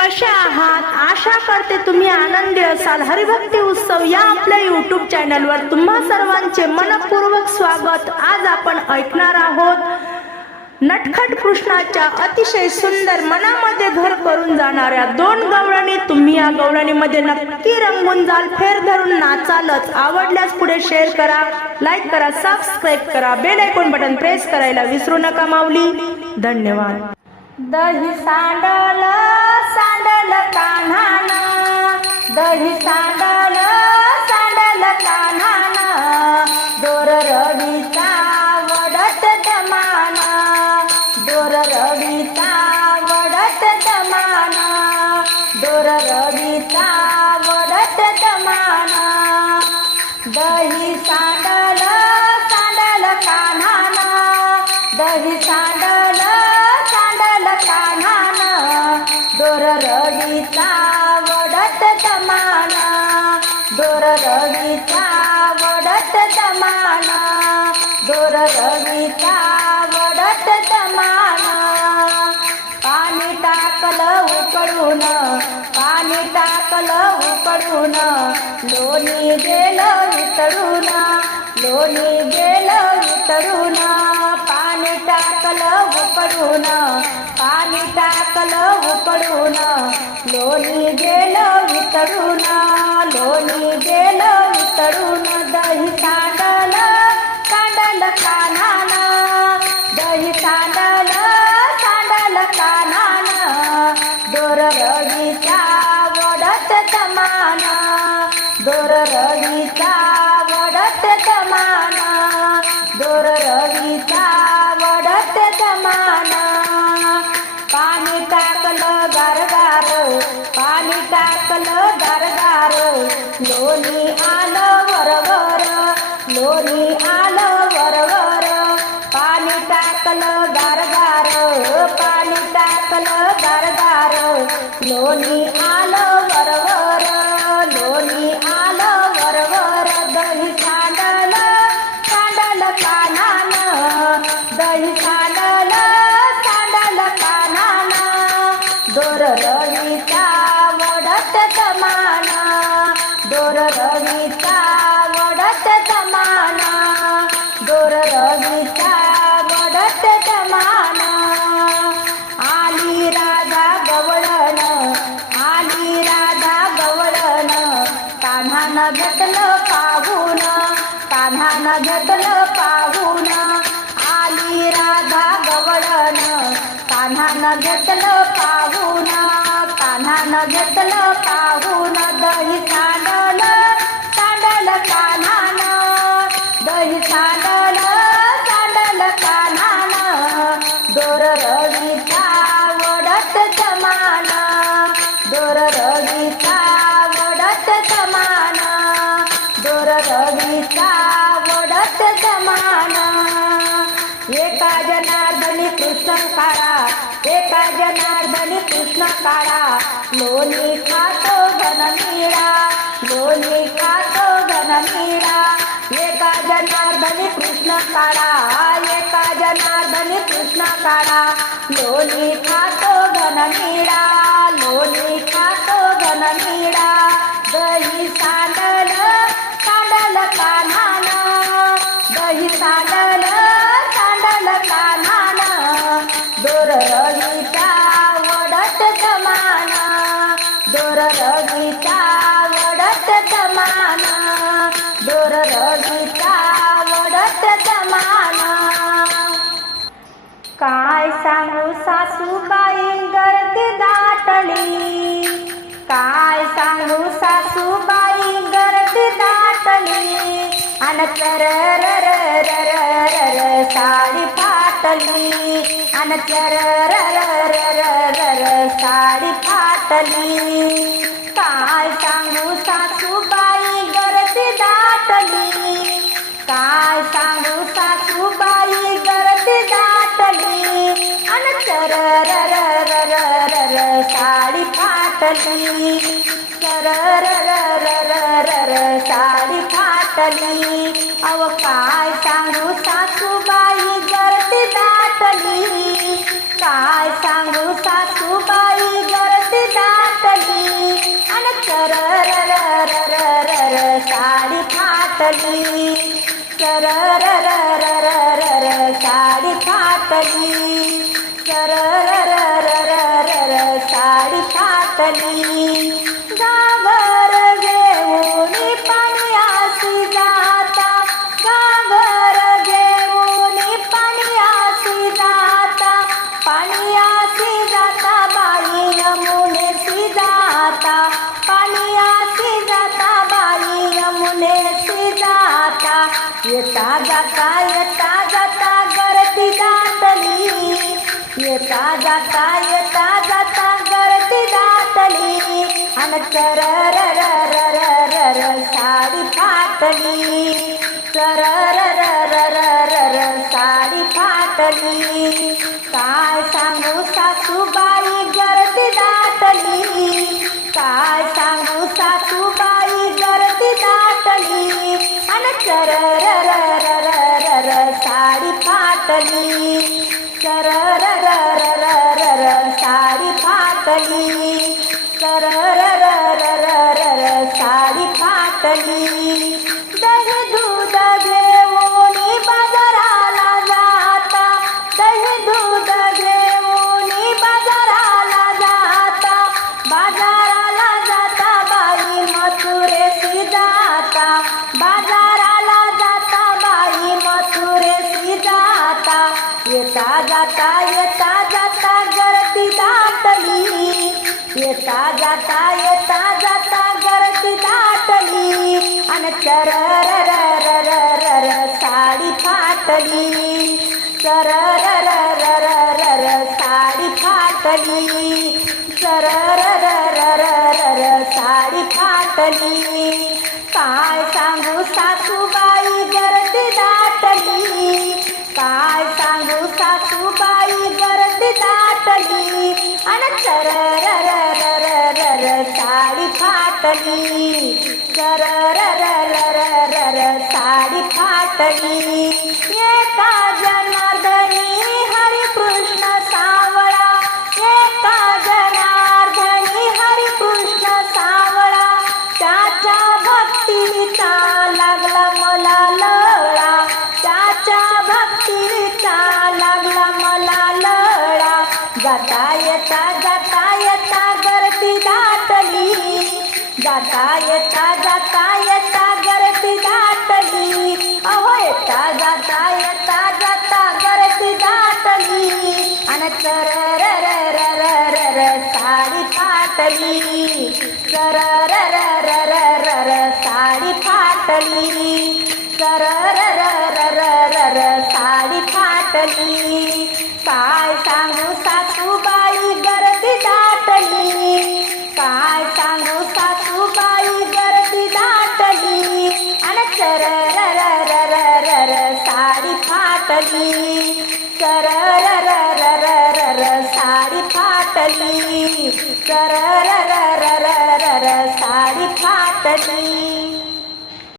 कशा आहात? आशा करते तुम्ही आनंदी असाल. हरिभक्ती उत्सव या आपल्या YouTube चॅनलवर तुम्हा सर्वांचे मनपूर्वक स्वागत. आज आपण ऐकणार आहोत नटखट कृष्णाच्या अतिशय सुंदर मनामध्ये घर करून जाणाऱ्या दोन गवळणी. तुम्ही या गवळणीमध्ये नक्की रंगून जाल, फेर धरून नाचालच. आवडल्यास पुढे शेअर करा, लाईक करा, सबस्क्राईब करा, बेल आयकॉन बटन प्रेस करायला विसरू नका माऊली. धन्यवाद. दही सांडल सांडल कान्हाना, दही सांडल सांडल कान्हाना, दोर रवीचा वडत दमाना, दोर रवीचा वडत दमाना, दोर रवीचा वडत दमाना. दही सांडल सांडल कान्हाना, दही सांडल कान्हाना, दोर रवीचा वडत दमाना, दोर रवीचा वडत दमाना, दोर रवीचा वडत दमाना. पाणी टाकलं उकळून, पाणी टाकलं उकळून, लोणी गेलं वितळून, लोणी गेलं वितळून. पाणी टाकलं उकळून, पाणी टाकलं उकळून, लोणी गेलं वितळून, लोणी गेलं वितळून. दही सांडल सांडल कान्हाना, दही सांडल सांडल कान्हाना, दोर रवीचा वडत दमाना, दोर रवीचा वडत दमाना, दोर रवीचा वडत दमाना. पाणी टाकलं गारगार, पाणी टाकलं गारगार, लोणी आलं वरवर, लोणी आलं वरवर. पाणी टाकलं गारगार, पाणी टाकलं गारगार, लोणी आलं वरवर, लोणी आलं वरवर. दही सांडल सांडल कान्हाना, दही सांडल सांडल कान्हाना, दोर रवीचा वडत दमाना, दोर रवीचा वडत दमाना, दोर रवीचा वडत दमाना. आली राधा गवळण, आली राधा गवळण, कान्हानं घेतलं पाहून, कान्हानं घेतलं पाहून. आली राधा गवळण, कान्हानं घेतलं पाहून, कान्हानं घेतलं पाहून. दही सांडल सांडल कान्हाना, दही सांडल सांडल कान्हाना, दोर रवीचा वडत दमाना, दोर रवीचा वडत दमाना, दोर रवीचा वडत दमाना. एका जनार्दनी कृष्ण काळा, एका जनार्दनी कृष्ण काळा, लोणी खातो घननीळा, लोणी खातो घननीळा. एका जनार्दनी कृष्ण काळा, एका जनार्दनी कृष्ण काळा, लोणी खातो घननीळा, लोणी खातो घननीळा. दही सांडल सांडल कान्हाना, दही सांडल सांडल कान्हाना, दोर रवीचा वडत दमाना, दोर रवीचा वडत दमाना, दोर रवीचा वडत दमाना. काय सांगू सासूबाई गर्दी दाटली, काय सांगू सासूबाई गर्दी दाटली, अन चर साडी फाटली, अन चर साडी फाटली. काय सांगू सासूबाई गर्दी दाटली, काय सांगू सासूबाई गर्दी दाटली, अन चर साडी फाटली, चर साडी फाटली. अव काय सांगू सासूबाई गर्दी दाटली, काय सांगू सासूबाई गर्दी दाटली. सर र र र र र र साडी फाटली सर र र र र र र साडी फाटली सर र र र र र र साडी फाटली घागर घेऊन पाण्यासी जाता घागर घेऊन पाण्यासी जाता पाण्यासी जाता बाई यमुनेसी जाता पाण्यासी जाता बाई यमुनेसी जाता येता जाता गर्दी दाटली येता जाता गर्दी दाटली अन सर र र र र र र साडी फाटली सर र र र र र र साडी फाटली काय सांगू सासूबाई गर्दी दाटली काय सांगू सासूबाई गर्दी दाटली अन सर र र र र र र साडी फाटली सर र र र र र र साडी फाटली सर र र र र र र साडी फाटली दही दूध घेऊन बाजाराला जाता दही दूध घेऊन बाजाराला जाता बाजाराला जाता बाई मथुरेसी जाता बाजाराला जाता बाई मथुरेसी जाता येता जाता गर्दी दाटली येता जाता गर्दी दाटली अन सर र र र र र र साडी फाटली सर र र र र र र साडी फाटली सर र र र र र र साडी फाटली काय सांगू सासूबाई गर्दी दाटली काय सांगू सासूबाई गर्दी दाटली अन सर र र र र र र साडी फाटली सर र र र र र र साडी फाटली एका जनार्दनी हरिकृष्ण सावळा एका जनार्दनी हरिकृष्ण सावळा त्याच्या भक्तीचा लागला मला लळा त्याच्या भक्तीचा लागला मला लळा जाता येता गर्दी दाटली जाता येता गर्दी दाटली अहो येता जाता गर्दी दाटली अन सर र र र र र र साडी फाटली सर र र र र र र साडी फाटली सर र र र र र र साडी फाटली काय सांगू सासूबाई गर्दी दाटली काय सांगू सासूबाई गर्दी दाटली अन सर र र र र र र साडी फाटली सर र र र र र र साडी फाटली सर र र र र र र साडी फाटली